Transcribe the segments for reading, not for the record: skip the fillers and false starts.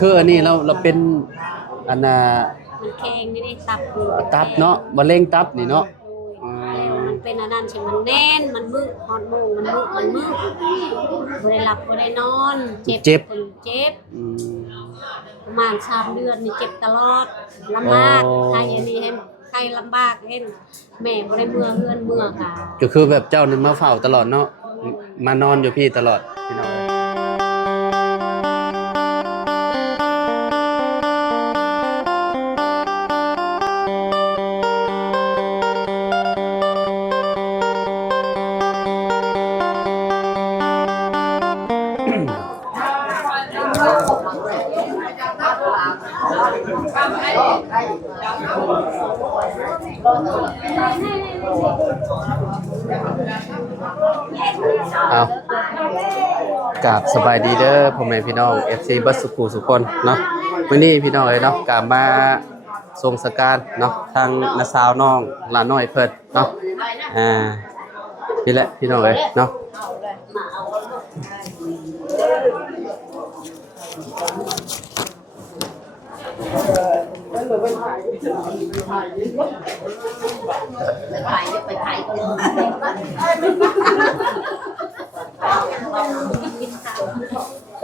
คืออันนี้เราเป็นอันน่ะมันแข็งนี่ตับตับเนาะมะเร็งตับนี่เนาะแล้วมันเป็นอันนั้นใช่มันแน่นมันมึกฮอร์โมนมันมึกบ่ได้หลับบ่ได้นอนเจ็บประมาณ3 เดือนนี่เจ็บตลอดลำบากใครอันนี้เห็นใครลำบากเห็นแม่บ่ได้เมื่อเฮือนเมื่อค่ะก็คือแบบเจ้านี่มาเฝ้าตลอดเนาะมานอนอยู่พี่ตลอดพี่น้องเอากราบสบายดีเด้อพ่อแม่พี่น้อง FC บัสสุขุสุคนเนาะมื้อนี้พี่น้องเอ้ยเนาะกลับมาส่งสการเนาะทางน้าสาวน้องหลานน้อยเพิ่นเนาะนี่แหละพี่น้องเอ้ยเนาะไปไทยก็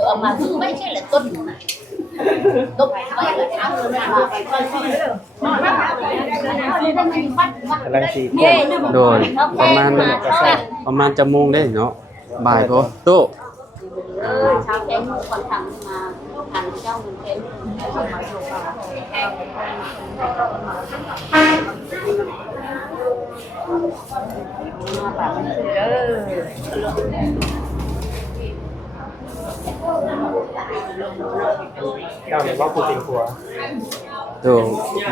เอามาซื้อไม่ใช่เหรอต้นไปไม่เลยทำเลยนะไปกำลังสีโดยประมาณจะมุ่งได้เนาะบ่ายพอตู้ชาวแก๊งคนทำมาทำเจ้าเงินแก๊งเจ้าเนี่ยว่าผู้เป็นครัวตู้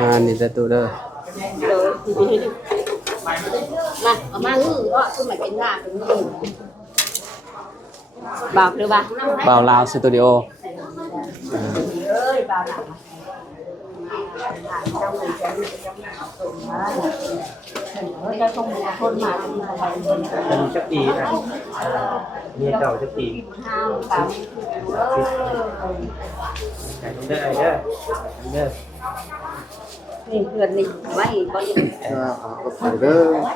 มานี่จะตู้เด้อมาเอามาฮื้อก็คือหมายเป็นหน้าเป็นมือบ่าวหรือบ่าวบ่าวลาวสตูดิโอบ่าวหลังจะส่งคนมาเป็นจักปีนะเมียเจ้าจักปีเด้อเด้อเด้อนี่เพื่อนนี่ไว้ก็ยัง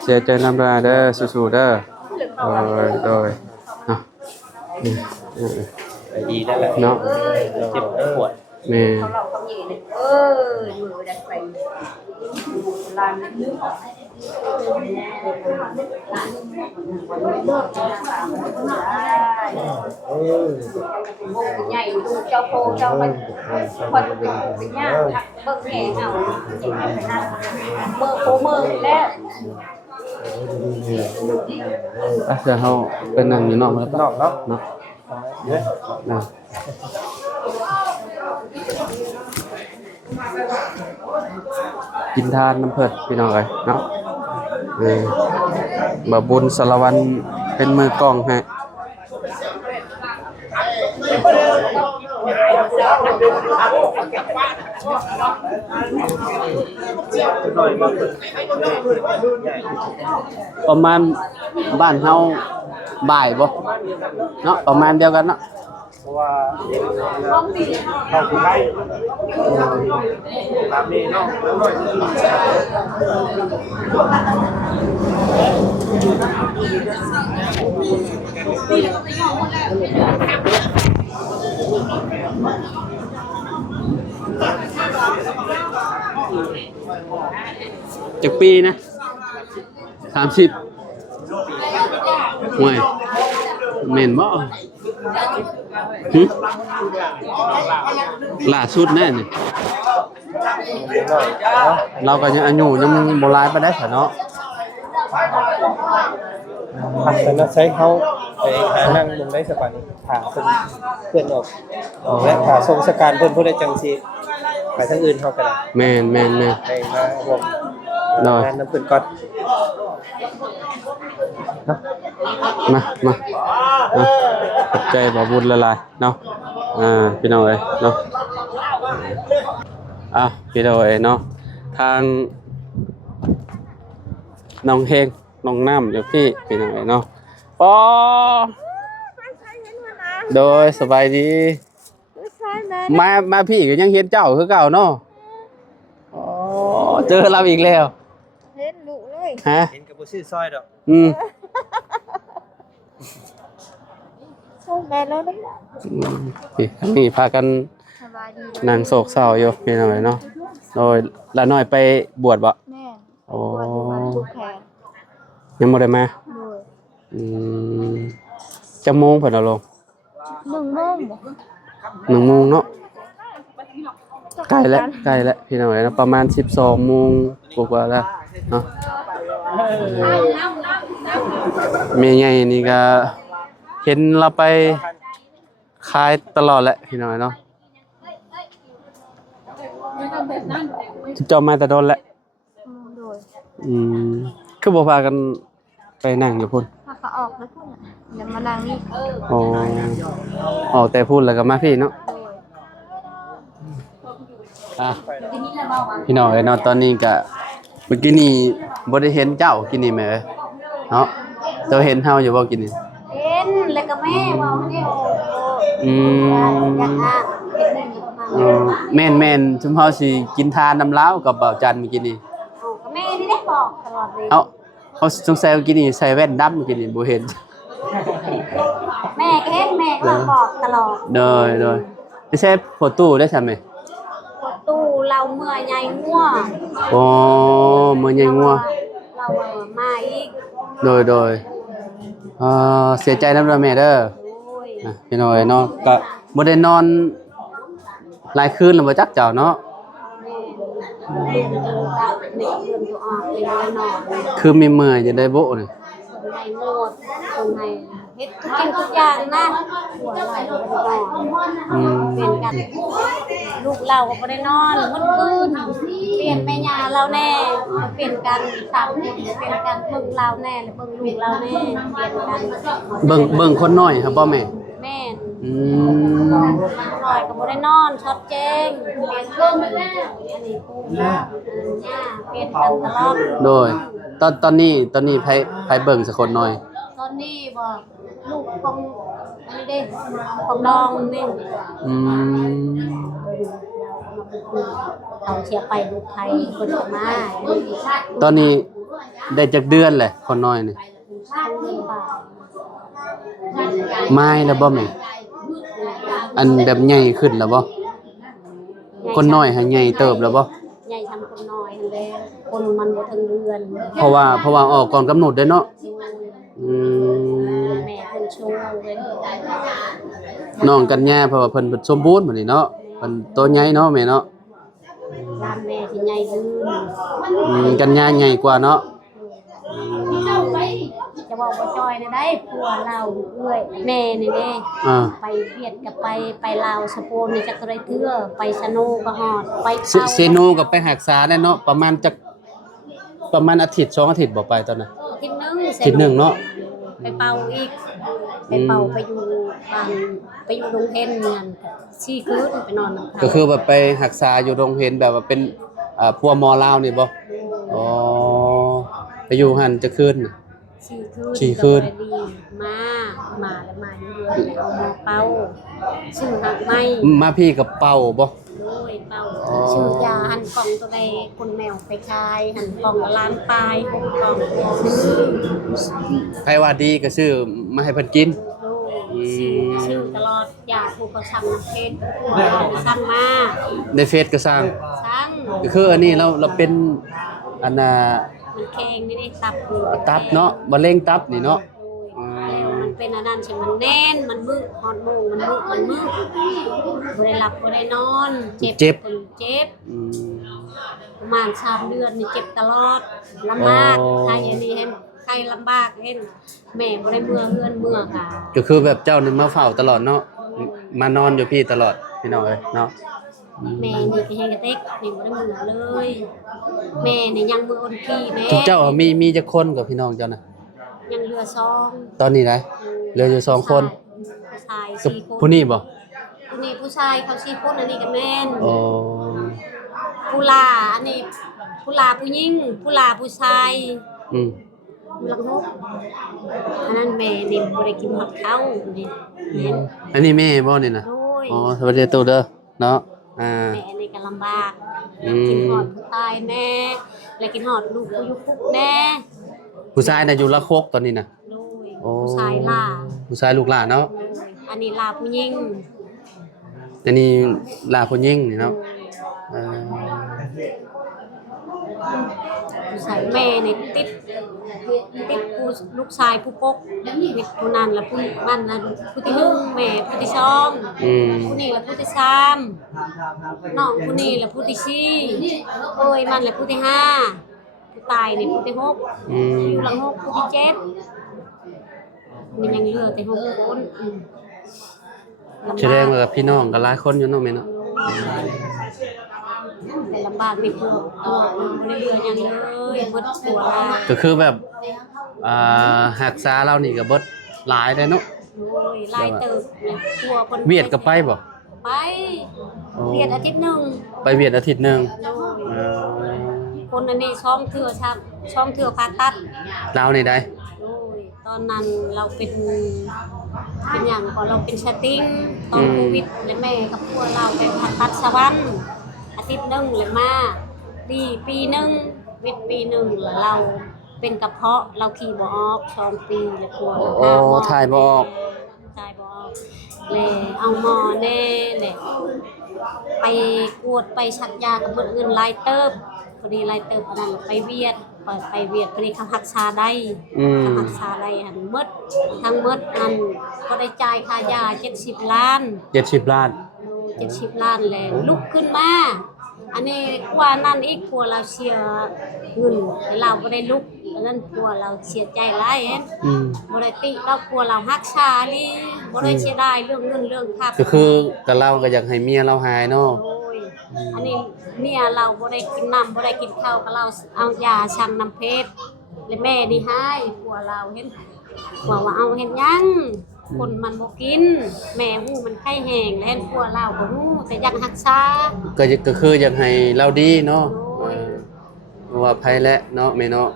เสียใจน้ำตาเด้อสู้ๆเด้อโดยเนาะดีได้แหละเนาะเจ็บปวดแม่เราเขามีเลยมือดันไปลานนึกใหญ่ดูเจ้าโพเจ้ามันคนเป็นย่าเบิ่งแง่เอาเบิ่งโพเบิ่งแล้วเดี๋ยวเขาเป็นนั่งอยู่นอกแล้ว นอกเนาะเนาะเยอะนะกินทานน้ำเพิดพี่น้องเลยเนาะบ่บุญสารวัตรเป็นมือกล้องให้ประมาณบ้านเฮาบ่ายบ่เนาะประมาณเดียวกันเนาะเพราะว่าเขาคือใครตามนี้เนาะจากปีนะ30ห่วยแม่นบ่ล่าสุดแน่นี่เราก็ยังอายุยังบ่หลายปานใดซะเนาะแต่เราใช้เขาไปหานั่งลงได้สักวันนี้ถามเพื่อนออกและถาทรงสการเพื่อนผู้ใดจังสิไปทางอื่นเขากันแม่นได้มาบอกงานน้ำเพื่อนก่อนมาขอบใจบ่บุญละลายเนาะพี่น้องเอ้ยเนาะพี่น้องเอ้ยเนาะทางน้องเฮงน้องน้ำอยู่พี่น้องเอ้ยเนาะปอโดยสบายดีใช่ มาพี่ก็ยังเห็นเจ้าคือเก่าเนาะอ๋อเจอเราอีกแล้ว เห็นดุเลย ฮะ เห็นกับบ่ชื่อซอยดอก โอ้แม่แล้วนะ นี่พากัน สบายดี นั่งโศกเศร้าอยู่พี่น้อยเนาะโดยละน้อยไปบวชบ่ แม่ โอ้ ทุกแขน ยังบ่ได้มา ด้วย อืมจักโมงเพิ่นเอาลง 1 โมงบ่ 1โมงเนาะใกล้แล้วพี่น้อยเนาะประมาณ12โมงกว่าๆแล้วเนาะแม่ใหญ่นี่ก็เห็นเราไปขายตลอดแหละพี่น้อยเนาะเจ้ามาแต่โดนแหละ ด้วย อืมคือบ่พากันไปนั่งอยู่พุ่น ถ้าเขาออกแล้วพุ่นเดี๋ยวมานั่งนี่ อ๋อออกแต่พูดแล้วก็มาพี่เนาะอ่ะพี่น้องเอ้ยเนาะตอนนี้ก็เมื่อกี้นี่บ่ได้เห็นเจ้ากินนี่แม่เอ้ยเนาะเจ้าเห็นเฮาอยู่บ่กินนี่ เห็นแล้วก็แม่เว้าเนี่ยโอ้ อืม อยากอ่ะเห็นนี่มา เออแม่นๆชุมเฮาสิกินทานน้ำลาวกับเบาจันเมื่อกี้นี่ โอ้ก็แม่นี่ได้บอกตลอดเลย เอ้าเขาสงสัยเมื่อกี้นี่ใส่แว่นดำเมื่อกี้นี่บ่เห็น แม่ก็เห็นแม่ก็บอกตลอด โดยไม่ใช่โฟตู้ได้ใช่ไหม ประตูเราเมื่อใหญ่งัว อ๋อมื้อใหญ่งัว เรามาอีก โดยเสียใจนำเด้อแม่เด้อ โอ้ย พี่น้อยเนาะก็บ่ได้นอนหลายคืนแล้วบ่จักเจ้าเนาะ แม่เดินตามเด็กเดินอยู่ออกไปเลยนอน คือมีเมื่อยจะได้โบะนี่ คนในนวดคนในเฮ็ดทุกสิ่งทุกอย่างนะหัวไหล่บ่ได้นอน อืม เป็นกันลูกเราก็บ่ได้นอนมันคืนเปลี่ยนแม่ย่าเราแน่เปลี่ยนกันสามคนเปลี่ยนกันเบิ่งเราแน่แล้วเบิ่งลูกเราแน่เปลี่ยนกัน เบิ่งคนน้อยครับบ่แม่ แม่น อืม หน่อยก็บ่ได้นอนชอบแจ้งเปลี่ยนเครื่องอันนี้ปูย่าเปลี่ยนกันตลอด โดยตอนนี้ไผเบิ่งสักคนน้อย ตอนนี้บอกลูกของอันนี้เด้ของน้องนี่ อืม เอาเชียร์ไปลูกไทยคนออกมา ตอนนี้ได้จักเดือนแหละคนน้อยนี่ไม้แล้วบ่แม่อันแบบใหญ่ขึ้นแล้วบ่คนน้อยหาใหญ่เติบแล้วบ่ ใหญ่ทำคนน้อยเลยคนมันบ่ถึงเดือน เพราะว่าออกก่อนกำหนดเด้เนาะอืม แม่เพิ่นโชว์เว้น น้องกันยาเพราะว่าเพิ่นสมบูรณ์บัดนี้เนาะเพิ่นโตใหญ่เนาะแม่เนาะ ร้านแม่ที่ใหญ่ลืม กันยาใหญ่กว่าเนาะ จะบอกว่าจอยได้ผัวเราเอ้ยแม่นี่เด้ อ่า ไปเวียดกับไปลาวสปูนนี่จักไรเทื่อไปสโนก็ฮอดไป เซโนก็ไปรักษาได้เนาะประมาณอาทิตย์2อาทิตย์บ่ไปตอนนั้น ทีนึง อาทิตย์หนึ่งเนาะ ไปเป่าอีกไปเป่าไปอยู่บ้านไปอยู่โรงเรียนนั่น4คืนไปนอนนำ ก็คือแบบไปรักษาอยู่โรงเรียนแบบว่าเป็นพัวหมอลาวนี่บ่อ๋อไปอยู่หั่นจะคืนน่ะ 4คืนมาแล้วมาอยู่เรือนแล้วเอามาเป่าชื่อหักไม้ มาพี่กับเป่าบ่ โดยเป่าชื่อยาหันกล่องตัวใดคนแมวไปขายหันกล่องละล้านปลาย6กล่องซื้อ ใครว่าดีก็ซื้อมาให้เพิ่นกิน โดยชื่อตลอดยาผู้เขาสั่งเพชรสั่งมา ในเฟซก็สร้าง สั่ง ก็คืออันนี้เราเป็นอันน่ะ มันแข็งไม่ได้ตับ ตับเนาะมะเร็งตับนี่เนาะ แล้วมันเป็นอันนั้นใช่มันแน่นมันมึกฮอดโมงมันมึกบ่ได้หลับบ่ได้นอนเจ็บ อืม ประมาณ3เดือนนี่เจ็บตลอดลำบากใครอันนี้เห็นใครลำบากเห็นแม่บ่ได้เมื่อเฮือนเมื่อกะ ก็คือแบบเจ้านี่มาเฝ้าตลอดเนาะมานอนอยู่พี่ตลอดพี่น้องเอ้ยเนาะ แม่นี่ก็ให้กระเต็กนี่บ่ได้เมื่อเลยแม่นี่ยังมืออ่อนพี่แม่ ทุกเจ้ามีจักคนกับพี่น้องเจ้านะ ยังเหลือซอง ตอนนี้นะเหลืออยู่2คน ผู้ชาย กับ 4คน ผู้นี้บ่ ผู้นี้ผู้ชายเขา4คนอันนี้ก็แม่น อ๋อ ผู้ลาอันนี้ผู้ลาผู้หญิงผู้ลาผู้ชาย อืม ผู้ลังนกอันนั้นแม่นี่บ่ได้กินฮอดข้าวนี่เห็น อันนี้แม่บ่นี่นะ โอ้ย ย อ๋อสวัสดีตู่เด้อเนาะอ่า แม่นี่ก็ลำบาก อืม กินหอดผู้ตายแน่และกินหอดลูกผู้อยู่คุกแน่ ผู้ชายน่ะอยู่ละโคกตอนนี้น่ะ โดย โอ้ ผู้ชายล่า ผู้ชายลูกหลานเนาะ โดยอันนี้ลาผู้หญิง อันนี้ลาผู้หญิงนี่เนาะเออ ผู้ชายแม่นี่ติดผู้ลูกชายผู้ปกติดผู้นั้นและผู้บ้านนั้นผู้ที่หนึ่งแม่ผู้ที่สอง อืม ผู้นี้และผู้ที่สามน้องผู้นี้และผู้ที่สี่เอ้ยมันและผู้ที่ห้าผู้ตายนี่ผู้ที่หก อืม อยู่หลังหกผู้ที่เจ็ดมันยังเหลือแต่หกคนลำ แสด บาง ก ว่าพี่น้องก็หลายคนอยู่เนาะแม่เนาะ แต่ลำบากในพวกไม่ได้เหลือยังเลยหมดตัวลา ก็คือแบบหักษาเรานี่ก็เบิดหลายได้เนาะ โอ้ยไล่เติบเนี่ยกลัวคน เวียดก็ไปบ่ ไปเวียดอาทิตย์หนึ่ง ไปเวียดอาทิตย์หนึง โอ้ย เออ คนอันนี้ช่องเถื่อชักช่องเถื่อผ่าตัด เรานี่ได้ โอ้ยตอนนั้นเราเป็นอย่างก่อนเราเป็นสติงตอนโควิดและแม่กับพวกเราไปผ่าตัดสวรรค์อาทิตย์หนึ่งเลยมาดีปีหนึ่งวิทย์ปีหนึ่งแล้วเราเป็นกระเพาะเราขี่บ่ออก2 ปีแล้วกลัว โอ้ถ่ายบ่ออก ถ่ายบ่ออกเลยเอาหมอแน่เลยไปกวดไปชักยากับเงินหลายเติบพอดีหลายเติบอันนั้นไปเวียดไปเวียดพอดีคำรักษาได้ อืม คำรักษาได้หันหมดทั้งหมดอันก็ได้จ่ายค่ายา70 ล้าน 70ล้าน 70 ล้านแล้วลุกขึ้นมาอันนี้กว่านั่นอีกกลัวเราเสียเงินแต่เราบ่ได้ลุกอันนั้นกลัวเราเสียใจหลายเห็น อืม บ่ได้ติเรากลัวเราฮักษาลีบ่ได้เสียดายเรื่องเงินเรื่องค่า ก็คือก็เราก็อยากให้เมียเราหายเนาะ โอ้ยอันนี้เมียเราบ่ได้กินน้ำบ่ได้กินข้าวก็เราเอายาชั่งน้ำเพชรและแม่นี่ให้กลัวเราเห็นว่าเอาเฮ็ดหยังคนมันบ่กิน แม่ฮู้มันไข้แห้งแล้วเห็นกลัวเราบ่ฮู้แต่อยากรักษา ก็คืออยากให้เราดีเนาะ โอ้ย ว่าภัยและเนาะแม่เนาะ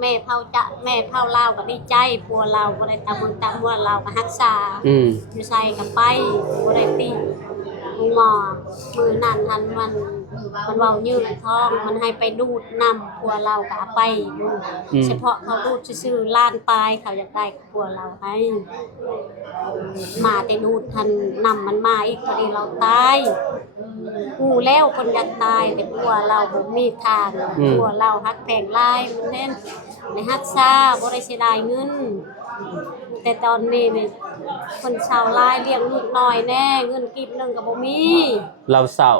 แม่เผาแม่เผาเราก็ดีใจปัวเราบ่ได้ตามนตามว่าเราก็รักษา อืม อยู่ใส่กับไปบ่ได้ติหมอมือนั่นทันมันเว้ายืดท้องมันให้ไปดูดน้ำปัวเราก็เอาไปดูดเฉพาะเขาดูดซื่อๆล้านปลายเขาอยากได้ปัวเราให้มาแต่ดูดทันน้ำมันมาอีกพอดีเราตายกูแล้วคนอยากตายแต่ปัวเราบ่มีทางปัวเราฮักแพงหลายมันเล่นในฮักษาบ่ได้เสียดายเงินแต่ตอนนี้นี่คนชาวลายเลี้ยงลูกน้อยแน่เงินกีบหนึงก็บ่มี เราเศร้า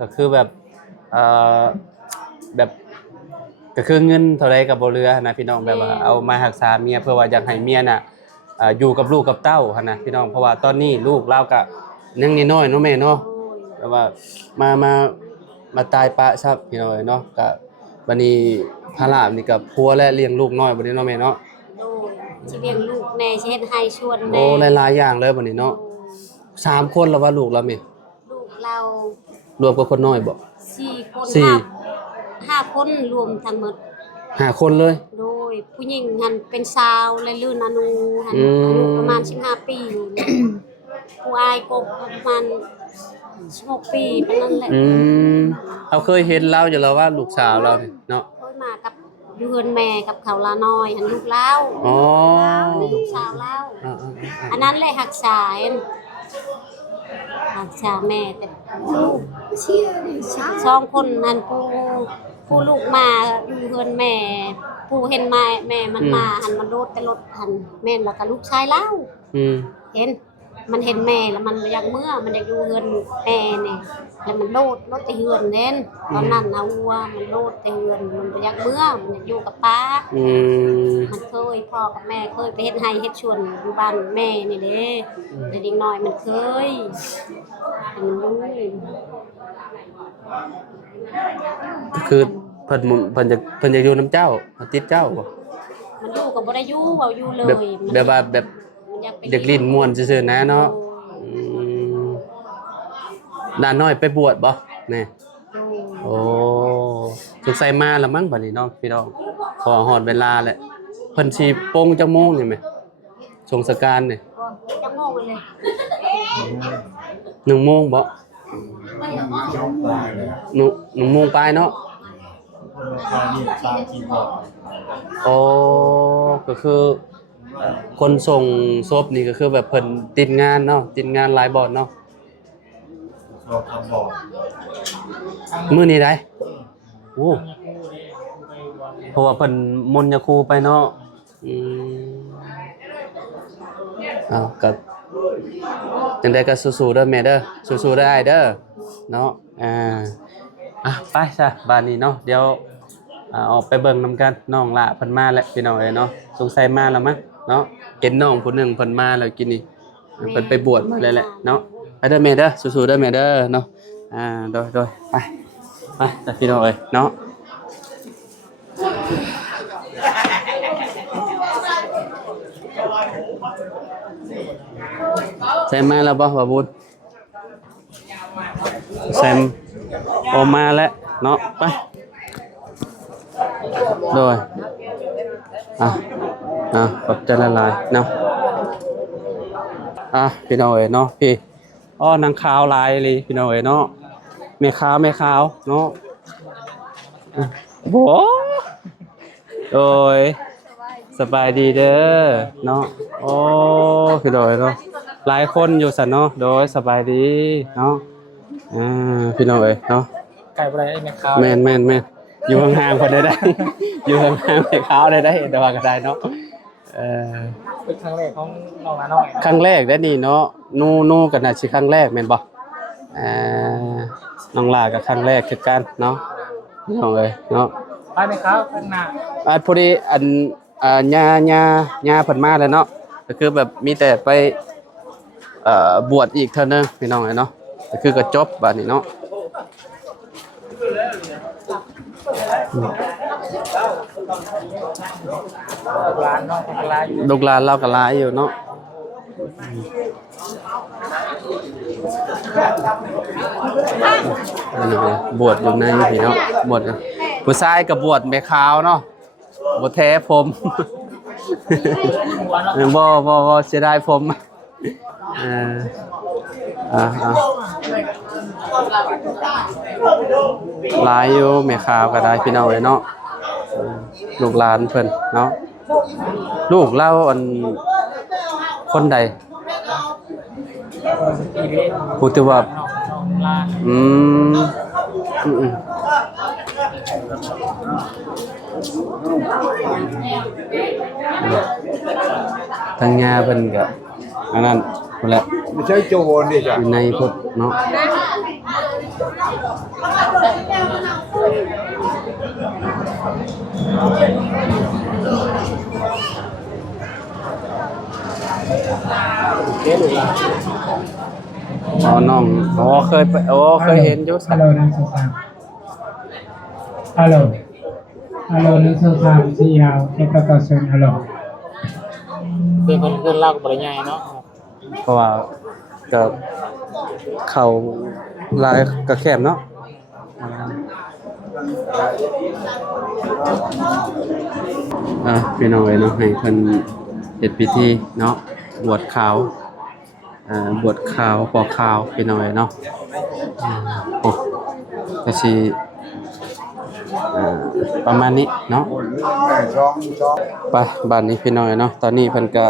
ก็คือแบบเอ่อแบบก็คือเงินเท่าไรก็บ่เหลือนะพี่น้องแบบว่าเอามารักษาเมียเพื่อว่าอยากให้เมียน่ะอยู่กับลูกกับเต้าหั่นน่ะพี่น้องเพราะว่าตอนนี้ลูกเราก็ยังน้อยๆเนาะแม่เนาะ โอ้ย แบบว่ามาตายปะซับพี่น้อยเนาะก็บัดนี้ภาระนี่ก็พัวและเลี้ยงลูกน้อยบัดนี้เนาะแม่เนาะ โอ้ยสิเลี้ยงลูกแน่สิเฮ็ดให้ชวน โอ้ แน่ หลายๆอย่างเลยบัดนี้เนาะ3คนแล้วว่าลูกเราแม่ ลูกเรา รวมกับคนน้อยบ่ 4 คน สี่ ห้าคนรวมทั้งหมด 5คนเลย โดยผู้หญิงหันเป็นสาวและลื่นอนุหัน อืม อายุประมาณ15 ปี ผู้อายก็ประมาณ16 ปีปานนั้นแหละ เราเคยเห็นเราอยู่แล้วว่าลูกสาวเราเนี่ยเนาะ เคยมากับอยู่เฮือนแม่กับเขาลาน้อยหันลูกเล่า อ๋อ ลูกสาวเล่า อ่า อันนั้นแหละหักษาเห็นหักษาแม่แต่ลูก2 คนนั่นผู้ลูกมาอยู่เฮือนแม่ ผู้เห็นแม่มันมาหันมันโดดแต่รถหันแม่นแล้วก็ลูกชายเล่า อืม เห็นมันเห็นแม่แล้วมันอยากเมื่อมันอยากอยู่เฮือนแม่นี่แล้วมันโลดแต่เฮือนเน้นตอนนั้นเอาวัวมันโลดแต่เฮือนมันบ่อยากเมื่อมันอยากอยู่กับป้า อืม มันเคยพ่อกับแม่เคยไปเฮ็ดไร่เฮ็ดสวนอยู่บ้านแม่นี่เด้แต่เด็กน้อยมันเคยมันรู้ ก็คือเพิ่นจะอยู่น้ำเจ้าติดเจ้าบ่ มันอยู่กับบ่ได้อยู่เว้าอยู่เล แบบ ยมัน แบบว่าแบบ มันอยากไป เด็กลิ้นม่วนซื่อๆนะเนาะอืมด่านน้อยไปบวชบ่แน่โอ้สงสัยมาแล้วมั้งบัดนี้เนาะพี่น้องพอฮอดเวลาแล้วเพิ่นสิโปงจักโมงนี่แหมสงสการนี่ ก็จะงงเลย 1 โมงบ่1 โมงปลายเนาะอ๋อก็คือคนส่งศพนี่ก็คือแบบเพิ่นติดงานเนาะติดงานหลายบ่อนเนาะมื้อนี้ได้โอ้เพราะว่าเพิ่นมนต์ยาคูไปเนาะอืมอ้าวก็จังได๋ก็สู้ๆเด้อแม่เด้อสู้ๆเด้ออ้ายเด้อเนาะไปซะบ้านนี้เนาะเดี๋ยวออกไปเบิ่งนำกันน้องละเพิ่นมาแล้วพี่น้องเอ้ยเนาะสงสัยมาแล้วมั้งเนาะเห็นน้องผู้หนึงเพิ่นมาแล้วกินนี่เพิ่นไปบวชมาแล้วแหละเนาะไปเด้อแม่เด้อสู้ๆเด้อแม่เด้อเนาะโดยไปจ้ะพี่น้องเอ้ยเนาะใส่มาแล้วบ่บ่บุญแซมออกมาแล้วเนาะไปโดยขอบใจละลายเนาะพี่น้องเอ๋ยเนาะพี่นางขาวลายเลยพี่น้องเอ๋ยเนาะแม่ขาวเนาะโบโดยสบายดีเด้อเนาะโอ้พี่น้องเอ๋ยเนาะหลายคนอยู่สันเนาะโดยสบายดีเนาะพี่น้องเอ๋ยเนาะไก่อะไรแม่ขาวแม่นอยู่ห่างๆคนได้ อยู่ห่างๆแม่ขาวได้แต่ว่าก็ได้เนาะเป็นครั้งแรกของน้องละน้อยครั้งแรกได้นี่เนาะนู่กันน่ะสิครั้งแรกแม่นบ่น้องลาก็ครั้งแรกคือกันเนาะน้องเอ้ยเนาะไปไหมครับข้างหน้าพอดีญาเพิ่นมาแล้วเนาะก็คือแบบมีแต่ไปบวชอีกเท่านึงพี่น้องเอ้ยเนาะก็คือก็จบบัดนี้เนาะลูกหลานเราก็หลายอยู่เนาะบวชอยู่ในพี่เนาะบวชผู้ชายกับบวชแม่ขาวเนาะบวชแท้ผมบ่เสียดายผมหลายอยู่แม่ขาวก็ได้พี่น้องเลยเนาะลูกหลานเพิ่นเนาะลูกเล่าคนใดผู้ที่ว่าทางงาเพิ่นก็อันนั้นพุ่นแหละไม่ใช่โจรดิจ้ะอยู่ในพุทธเนาะน้องเคยไปเคยเห็นอยู่ฮัลโหลฮัลโหล1 2 3 4 5 6 7 8 9 10ฮัลโหลเป็นคนเล่ากับปริญญาเนาะเพราะว่าก็เขาลายก็แคบเนาะพี่น้องเอ้ยเนาะให้เพิ่นเฮ็ดพิธีเนาะบวชขาวบวชขาวปอกขาวพี่น้องเอ้ยเนาะก็สิประมาณนี้เนาะไปบ้านนี้พี่น้องเอ้ยเนาะตอนนี้เพิ่นก็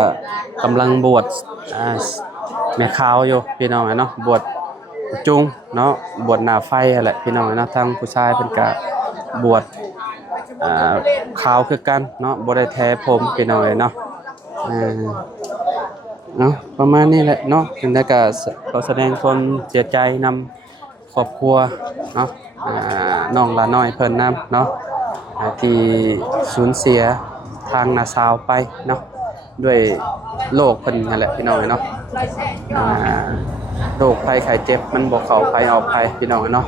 กำลังบวชแม่ขาวอยู่พี่น้องเอ้ยเนาะบวชจุงเนาะบวชหน้าไฟนั่นแหละพี่น้องเอ้ยเนาะทางผู้ชายเพิ่นก็บวชขาวคือกันเนาะบ่ได้แท้ผมพี่น้องเอ้ยเนาะประมาณนี้แหละเนาะถึงได้ก็ขอแสดงความเสียใจนำครอบครัวเนาะน้องละน้อยเพิ่นนำเนาะที่สูญเสียทางน้าสาวไปเนาะด้วยโรคเพิ่นนั่นแหละพี่น้องเนาะโรคภัยไข้เจ็บมันบ่เข้าภัยออกภัยพี่น้องเนาะ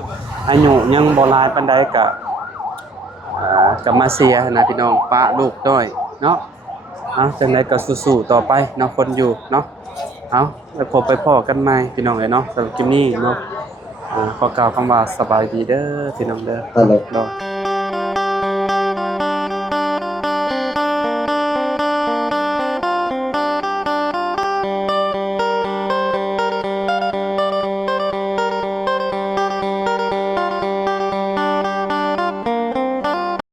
อายุยังบ่หลายปานใดก็มาเสียนะพี่น้องป้าลูกน้อยเนาะจังได๋ก็สู้ๆต่อไปเนาะคนอยู่เนาะแล้วพบไปพ้อกันใหม่พี่น้องเนาะสำหรับคลิปนี้เนาะขอกล่าวคำว่าสบายดีเด้อพี่น้องเด้อ